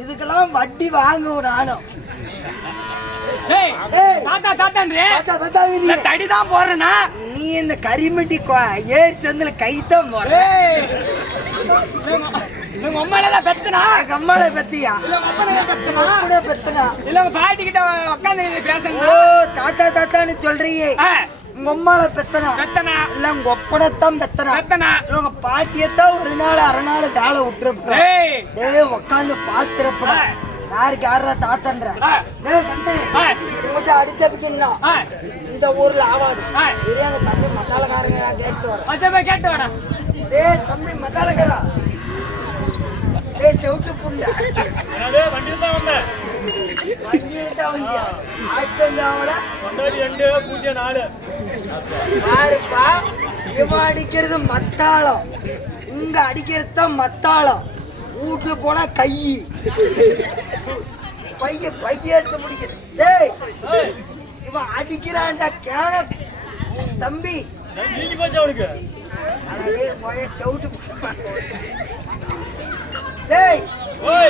இதுக்கெல்லாம் வட்டி வாங்குவோம் நானும். டேய்! ஏய். தாத்தா தாத்தான்றே? தாத்தா, தாத்தா, இது இந்த தடி தான் போடுறேனா நீ இந்த கரிமட்டி கொ- ஏறி சந்தில கைத்தான் போற உங்க தான் பெத்தனா? பத்தியா? கூட பெத்தனா? இல்ல உங்க பாட்டி கிட்ட உட்காந்து ஓ பேசுங்க தாத்தா தாத்தான்னு சொல்றியே. ஆ, உங்க அம்மாளை பெத்தனா? பெத்தனா? இல்ல உங்க ஒப்பனத்தான் பெத்தனா? பெத்தனா? இல்ல உங்க பாட்டியத்தான் ஒரு நாள் அரை நாள் வேலை விட்டுருப்ப. டேய் உட்காந்து பாத்துறப்படா யாருக்கு யாரா தாத்தன்ற? இந்த ஊர்ல ஆகாது ஆ. பெரியாங்க தம்பி மத்தாளக்காரங்க நான் கேட்டு வரேன். தம்பி மத்தாளக்காரா? டேய் செவுட்டு புண்டை. என்னது வண்டியில் தான் வந்தேன் வண்டியில தான் வந்தியா? ஆக்சிடென்ட் ஆகல? ரெண்டு பூஜ்ஜியம் நாலு. பாருப்பா இவன் அடிக்கிறது மத்தாளம். இங்க அடிக்கிறது தான் மத்தாளம். வீட்டுல போனா கை. பைய பைய எடுத்து முடிக்கிறது. டேய் இவன் அடிக்கிறான்டா கேன. தம்பி. போய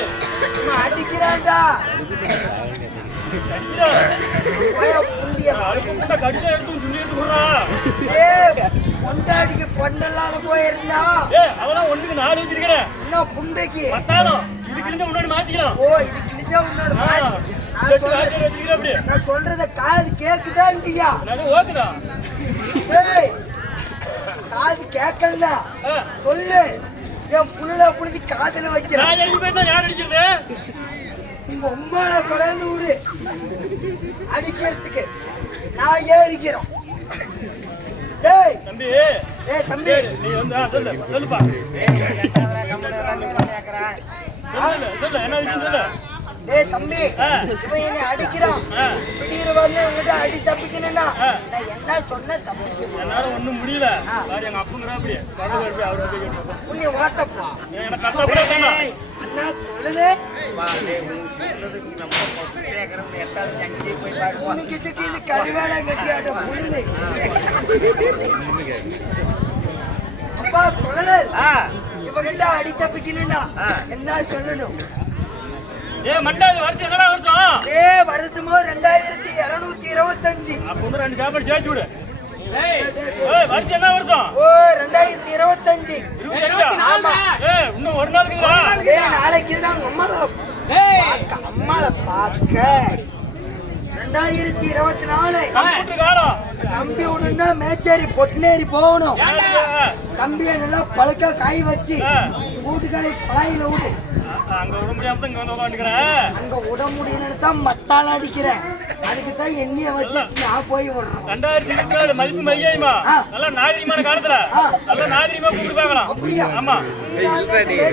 அடிக்கிறான்டா கடிடா. போய கடிச்சா எடுத்து பொண்டாடிக்கு பொண்ணெல்லாம் போயிருந்தா? அதெல்லாம் ஒண்ணுக்கு நாலு வச்சிருக்கிறேன். இன்னும் புண்டைக்கு பத்தாயிரம் இது கிழிஞ்ச முன்னாடி மாத்திக்கலாம். ஓ இது கிழிஞ்சா உன்னோட மாறி. நான் சொல்றது காது கேக்குதா இல்லையா? ஓக்குதா? காது கேட்கல சொல்லு. என் புள்ள புழுதி காதுல வைக்கிறேன். உங்க உம்மால குழந்தை விடு. அடிக்கிறதுக்கு நான் ஏறிக்கிறோம். டேய் தம்பி ஏய் தம்பி சரி, நீ வந்து ஆ, சொல்லு சொல்லுப்பா சொல்லு சொல்லு என்ன விஷயம் சொல்லு டேய் தம்பி. இவன் என்னை அடிக்கிறான். வந்து உங்ககிட்ட அடி தப்பிக்கணும்னா. நான் என்ன சொன்ன தப்பிக்க என்னால ஒண்ணும் முடியல. பாரு எங்க அப்புங்கிற அப்படி. கடவுள் அப்படி அவர் புண்ணிய வாசப்பா எனக்கு கஷ்டப்பட வேணாம். அண்ணா கொள்ளலே கரிவாளை கட்டி ஆட புள்ளு. அப்பா கொள்ளலே இவகிட்ட அடி தப்பிக்கணும்னா என்ன சொல்லணும் ஏ மண்டாது வருஷம் என்னடா வருஷம் ஏ வருஷமோ ரெண்டாயிரத்தி இருநூத்தி இருபத்தஞ்சு. அப்ப வந்து ரெண்டு சாப்பாடு சேர்த்து விடு. ஏய் ஏய் வருஷம் என்ன வருஷம் ஓ ரெண்டாயிரத்தி இருபத்தஞ்சு. ஆமா. இன்னும் ஒரு ஏ நாளைக்கு தான் பார்க்க ரெண்டாயிரத்தி இருபத்தி நாலு. கம்ப்யூட்டர் காலம் கம்பி விடுனா மேச்சேரி பொட்டினேரி போகணும்? கம்பியை நல்லா பழுக்க காய் வச்சு. வீட்டுக்காய் பழாயில விடு அ- அங்க விட முடியாம தான் இங்க வந்து உட்காந்துக்கிறேன் அங்க விட முடியலன்னு தான் மத்தால அடிக்கிறேன். அதுக்கு தான் எண்ணெய வச்சு நான் போய் விடுறேன். ரெண்டாயிரத்தி இருபத்தி நாலு மதிப்பு மையாயுமா ஆ. நல்லா நாகரிகமான காலத்துல. நல்லா நாகரிகமா கூப்பிட்டு பார்க்கலாம் அப்படியா? ஆமா. அப்படியே.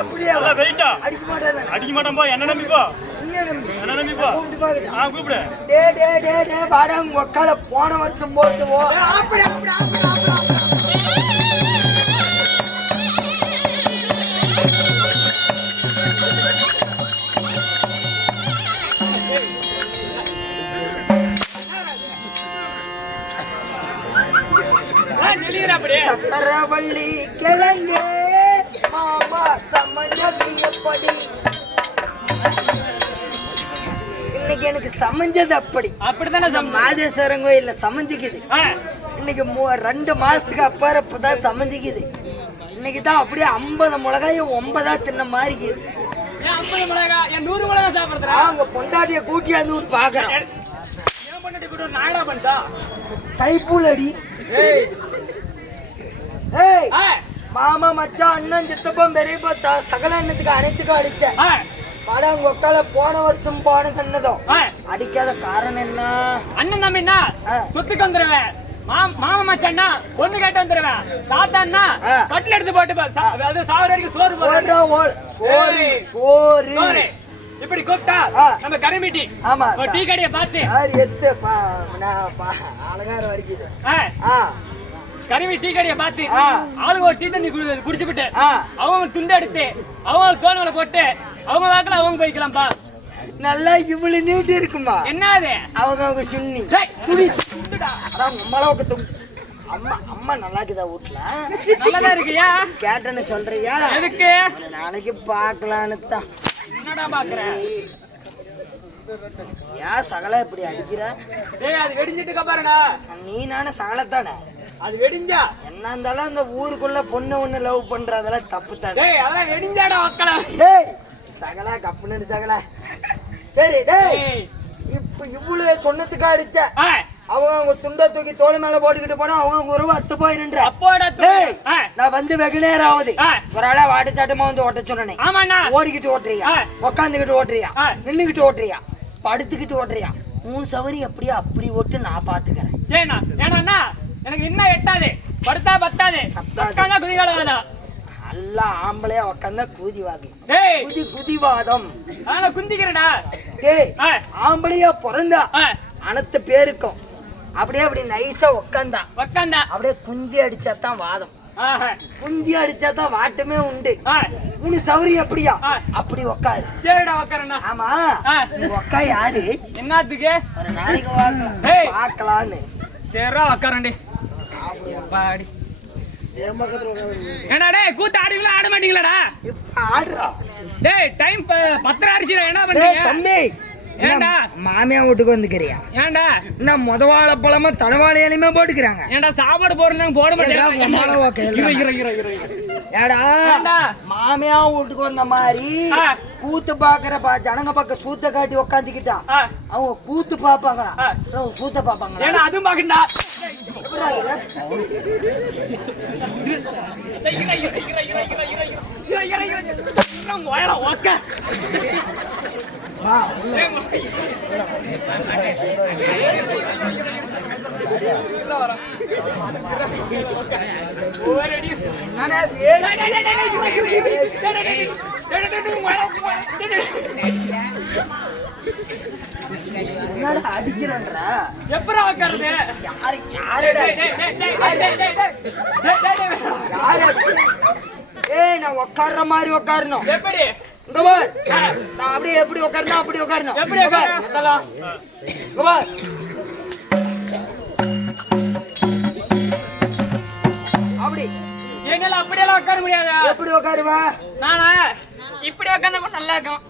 அப்படியா? நல்லா வெயிட்டா? அடிக்க மாட்டேன் அடிக்க மாட்டேன் போ. என்ன நம்பி போ? நீங்க நம்பி? என்ன சக்கரவள்ளி கிழங்கு. மாமா சமஞ்சது எப்படி? இன்னைக்கு எனக்கு சமைஞ்சது அப்படி. அப்படித்தானே இந்த மாதேஸ்வரன் கோயில்ல சமைஞ்சுக்குது. இன்னைக்கு ரெண்டு மாசத்துக்கு அப்புறம் இப்பதான் சமைஞ்சுக்குது. இன்னைக்கு தான் அப்படியே ஐம்பது மிளகாயும் ஒன்பதா தின்ன மாதிரி இருக்குது. அங்க பொண்டாட்டிய கூட்டி அந்த ஊர் பாக்குறோம். என்ன ஏய் மாமா மச்சான் அண்ணன் சித்தப்பன் பெரியப்பா த- சகல அண்ணத்துக்கு அனைத்துக்கும் அடிச்சேன். ஆனா உங்க அக்கால போன வருஷம் போன தன்னதும் அடிக்காத காரணம் என்ன? அண்ணன் தம்பின்னா ஆ. சொத்துக்கு வந்துருவேன். மாமா மச்சான்னா பொண்ணு கேட்டு வந்துருவேன். தாத்தான்னா. கட்டில் எடுத்து போட்டு அதாவது சாவர வரைக்கும் சோறு. சோறு. சோறு. இப்படி கூப்பிட்டா. நம்ம கருமிட்டி ஆமா டீ கடையை பார்த்து. அலங்காரம் வரைக்குது. ஆ, ஆ கருமி டீ கடையை பார்த்து ஆ. ஆளுங்க ஒரு டீ தண்ணி குடி- குடிச்சுக்கிட்டு ஆ. அவங்க துண்டு எடுத்து அவங்க தோல் மேல போட்டு அவங்க வாக்குல அவங்க போய்க்கலாம்ப்பா நல்லா இவ்வளவு நீட்டு இருக்குமா? என்ன அது? அவங்க அவங்க சுண்ணி. சுடி அதான் உங்க அளவுக்கு தும் அம்மா அம்மா நல்லா இருக்குதா வீட்ல? நல்லதா இருக்கியா? கேட்டேன்னு சொல்றியா? எதுக்கு? நாளைக்கு பார்க்கலான்னு தான். என்னடா பாக்குற ஏன் சகல இப்படி அடிக்கிற? டேய் அது வெடிஞ்சிட்டு பாருடா. நீ நானே சகலத்தானே? அது வெடிஞ்சா? என்ன இருந்தாலும் அந்த ஊருக்குள்ள பொண்ணு ஒண்ணு லவ் பண்றதெல்லாம் தப்பு தானே அதெல்லாம் வெடிஞ்சாடா மக்களா? டேய் சகலா கப்புன்னு சகல. சரி டேய் இப்ப இவ்வளவு சொன்னதுக்கு அடிச்ச? அவங்க அவங்க துண்டை தூக்கி தோல் மேல போட்டுக்கிட்டு போனா அவங்க அவங்க உறவு அத்து போயிருன்ற டேய் நான் வந்து வெகு நேரம் ஆகுது. ஒரு ஆளா வாட்டு சாட்டமா வந்து ஓட்ட சொன்னனே. ஆமாண்ணா. ஓடிக்கிட்டு ஓட்டுறியா. உக்காந்துக்கிட்டு ஓட்டுறியா. நின்னுக்கிட்டு ஓட்டுறியா? படுத்துக்கிட்டு ஓட்டுறியா? உன் சவரி எப்படியோ அப்படி ஓட்டு நான் பாத்துக்கிறேன். சரிண்ணா ஏன்னா எனக்கு இன்னும் எட்டாது. படுத்தா பத்தாது. உட்காந்தா குதிகால வேணாம் நல்லா ஆம்பளையா உக்காந்தா கூதி வாதம் டேய். குதி குதிவாதம். நான் குந்திக்கிறேன்டா டேய் ஆம்பளையா பிறந்தா அனைத்து பேருக்கும். அப்படியே அப்படி நைஸா உக்காந்தா. உட்காந்தா அப்படியே குந்தி அடிச்சா தான் வாதம் குந்தி அடிச்சா தான் வாட்டமே உண்டு. உனக்கு சௌரி எப்படியா. அப்படி உக்காரு. சரிடா உட்காரண்ணா ஆமா. அக்கா யாரு? என்னத்துக்கு? ஒரு நாளைக்கு பார்க்கலாம். பார்க்கலான்னு. சரிடா உட்காரண்டி பாடி ஏடா டேய் கூத்து ஆடுவீங்களா ஆட மாட்டீங்களாடா ஆடுறா டேய் டைம் பத்திரம் அரிசிடா என்ன பண்றீங்க தம்பி ஏன்டா? மாமியா வீட்டுக்கு வந்துக்கிறியா ஏன்டா என்ன முத வாழைப்பழமா தடவாளையிலுமே போட்டுக்கிறாங்க ஏன்டா சாப்பாடு போடுறேன் போட இரு. ஏடா? மாமியா வீட்டுக்கு வந்த மாதிரி. கூத்து பாக்குற பா ஜனங்க பக்கம் சூத்த காட்டி உக்காந்துக்கிட்டா ஆ, அவங்க கூத்து பாப்பாங்களா. அவங்க சூத்த பாப்பாங்களா அதுவும் பாக்கண்டா வா, எப்படா உட்காருது யாரு யாரு? ஏய் நான் உட்கார்ற மாதிரி உட்காரணும். எப்படி? இங்க பார் நான் அப்படியே எப்படி உட்காரணும் அப்படி உட்காரணும். எப்படி. உட்காரணும்? இங்க பார் அப்படி. என்னால அப்படியெல்லாம் உட்கார முடியாது? எப்படி உட்காருவா? நானா? இப்படி உட்காந்தா கூட நல்லா இருக்கும்.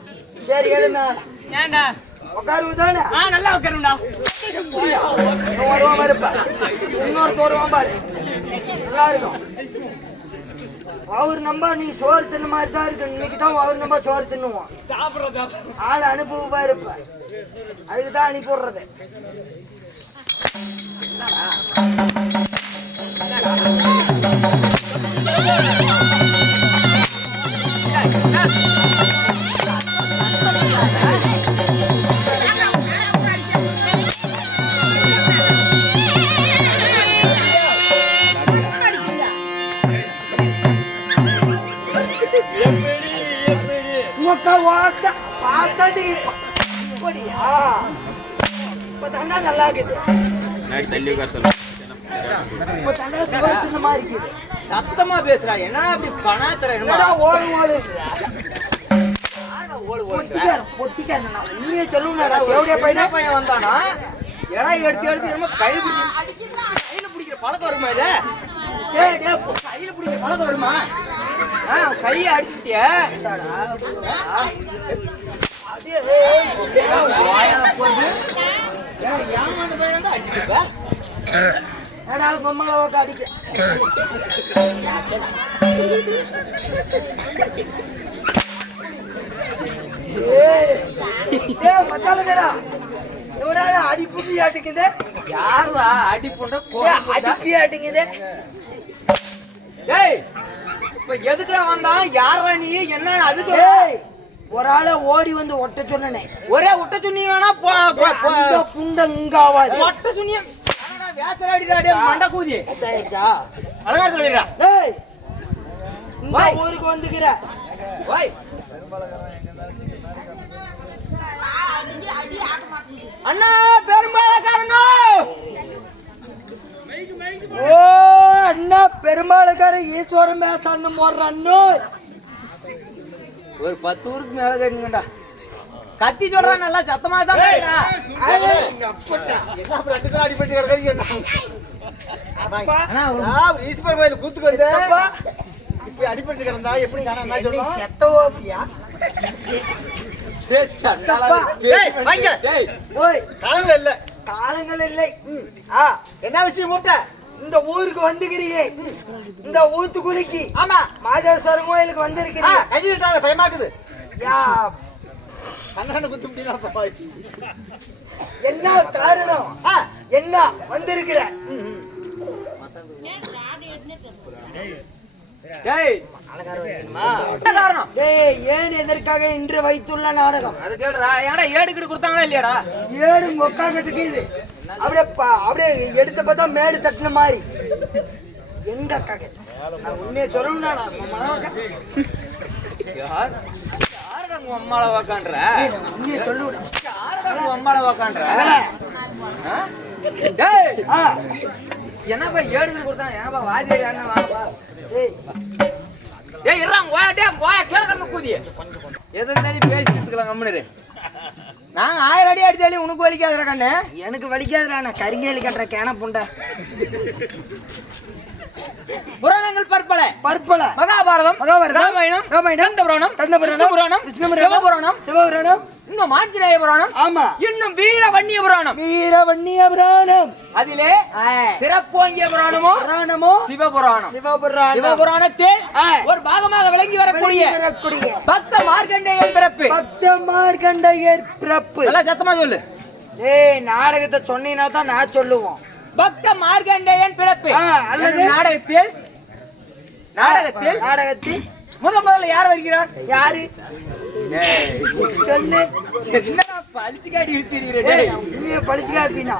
சரி எழுந்தா. ஏன்டா உட்காருவு தானே ஆ நல்லா உட்காருண்டா இவன் வருவான் பாருப்பா இன்னொருத்த வருவான் பாரு. நல்லா இருக்கும். அவர் நம்ப நீ சோறு தின்ன மாதிரி தான் இருக்கு. இன்னைக்கு தான் அவர் நம்ப சோறு சாப்பிடுற ஆள் அனுப்புவா இருப்ப. அதுக்கு தான் அனுப்பி விடுறது. உங்க வாக்க பார்த்தடி அப்படியா இப்பதாண்டா நல்லா இருக்குது. இப்பதாண்டா சோறு இருக்குது சத்தமா பேசுறா என்ன அப்படி பணாத்துற என்னடா ஓடு ஓடு பொட்டிக்கார பொட்டிக்கார நான் உண்மையை சொல்லுவேன்டா தேவடியா பையனா பையன் வந்தானா இடம் எடுத்து எடுத்து என்னமோ கையில பிடிக்க கையில பிடிக்கிற பழக்கம் வருமா இது டேய் டேய் கையில பிடிக்கிற பழக்கம் வருமா ஆ கையை அடிச்சுட்டிய ஏமாந்த பையன் ஏடா பொம்மளை ஓட்ட அடிக்க ஏய் ஏய் மத்தாளுங்கடா இவனால அடி புடி ஆட்டுக்குது யாரா அடி புண்ட ஏய், அடிப்பி ஆட்டுக்குது டேய் இப்ப எதுக்குடா வந்தான் யாரா நீ என்ன அது சொல்லு. ஏய் ஒரு ஆளை ஓடி வந்து ஒட்ட சொன்னனே. ஒரே விட்ட துணி வேணா போ போ- போ- அந்த குண்ட இங்க ஆவாது ஒட்ட துணிய ஊருக்கு வந்துக்கிற. அண்ணா பெரும்பாலக்காரனோ. ஓ அண்ணா பெருமாளுக்கார ஈஸ்வரன் மேசான்னு போடுறான்னு ஒரு பத்து ஊருக்கு மேல கேட்டுங்கடா கத்தி சொல்றான் நல்லா சத்தமா தான் அடிபட்டு ஈஸ்வரன் கோயிலுக்கு கூத்துக்கு. அப்பா, இப்படி அடிபட்டு கிடந்தா எப்படி நான் என்ன நீ சொல்லணும்? செத்த ஓப்பியா? டேய், சண்டாளா இருக்கு. டேய், வாங்க. டேய், ஓய், காலங்கள இல்ல. காலங்கள் இல்லை. ஆ, என்ன விஷயம் மூட்டை? இந்த ஊருக்கு வந்துக்கிறீங்க இந்த ஊத்துக்குளிக்கு ஆமா. மாதேஸ்வரர் கோயிலுக்கு வந்திருக்கிறீங்க பயமாக்குது. யா, கண்ணாண்டு குத்து முடியல என்ன காரணம்? என்ன வந்திருக்கிற? டேய், என்ன காரணம்? டேய் ஏன் எதற்காக இன்று வைத்துள்ள நாடகம்? அது கேளுடா ஏன்டா ஏடுக்கிட்டு கொடுத்தாங்களா இல்லையாடா? ஏடு இது அப்படியே அப்படியே எடுத்து பார்த்தா மேடு தட்டின மாதிரி. எங்க அக்காக நான் உன்னைய சொல்லணும்னா நான் உன். யார்? யாரடா உக்காண்ற? ஏய், நான் உன்னைய சொல்லுவேன் யாரடா உக்காண்ற? அவளே. ஆ? டேய் என்னப்பா ஏடுக்கிட்டு கொடுத்தாங்க ஏன்ப்பா வாதியார் யாருன்னா வாங்கப்பா. டேய், ஏய் இருடா கோயா டேய் கோயா கூதி எதை இருந்தாலும் பேசிட்டு இருக்கலாம் கம்முனு நாங்க ஆயிரம் அடி அடிச்சாலும் உனக்கு வலிக்காதுடா கண்ணு. எனக்கு வலிக்காதுடா நான் கருங்கேலி கட்டுற கேன புண்டை. புராணங்கள் பற்பல. பற்பல. மகாபாரதம் மகாபாரதம், ராமாயணம் ராமாயணம், கந்த புராணம் கந்த புராணம், விஷ்ணு புராணம் விஷ்ணு புராணம், சிவபுராணம் சிவபுராணம். இன்னும் மாஞ்சநேய புராணம் ஆமா. இன்னும் வீர வன்னிய புராணம். வீரவன்னிய புராணம். அதிலே சிறப்போங்கிய புராணமோ? புராணமோ? சிவபுராணம். சிவபுராணம். சிவபுராணத்தில். ஒரு பாகமாக விளங்கி வரக்கூடிய வரக்கூடிய. பக்த மார்க்கண்டேயன் பிறப்பு. பக்த மார்க்கண்டையர் பிறப்பு. நல்லா சத்தமா சொல்லு. ஏய் நாடகத்தை சொன்னீங்கன்னா தான் நான் சொல்லுவோம். பக்த மார்க்கண்டேயன் பிறப்பு அல்லது? நாடகத்தில் நாடகத்தில் நாடகத்தில் முதல் முதல்ல யார் வருகிறார்? யாரு? சொல்லு. என்னடா பழிச்சுக்காடி. உண்மையை படிச்சு காப்பினா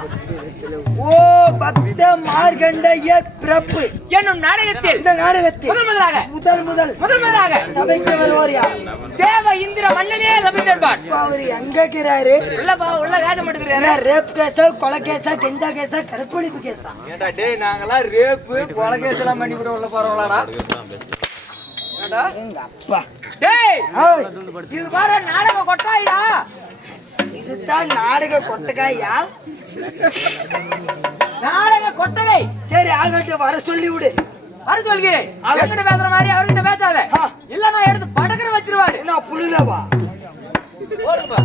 ஓ பக்த மார்க்கண்டையர் பிறப்பு. என்னும் நாடகத்தில் இந்த நாடகத்தில் முதல் முதலாக முதல் முதல் முதல் முதலாக சபைக்கு வருவோர் யார்? தேவ இந்திர மன்னனே சபித்திருப்பார் இப்ப அவர் எங்க இருக்கிறாரு? உள்ள பா உள்ள வேஷம் எடுக்கிறாரு என்ன ரேப் கேஸா கொலை கேஸா கெஞ்சா கேஸா கற்பழிப்பு கேஸா ஏண்டா டேய் நாங்கெல்லாம் ரேப்பு கொலை கேஸ் எல்லாம் பண்ணி கூட உள்ள போறவங்களாடா. இது பாரு நாடக கொட்டாயா இதுதான் நாடக கொத்தக்காயா? நாடக கொட்டகை. சரி ஆள்கிட்ட வர சொல்லி விடு வர சொல்கிறேன் பேசுற மாதிரி அவர்கிட்ட பேசாத. இல்ல நான் எடுத்து படக்கிற வச்சிருவாரு. நான் புள்ளிலவா போடுப்பா.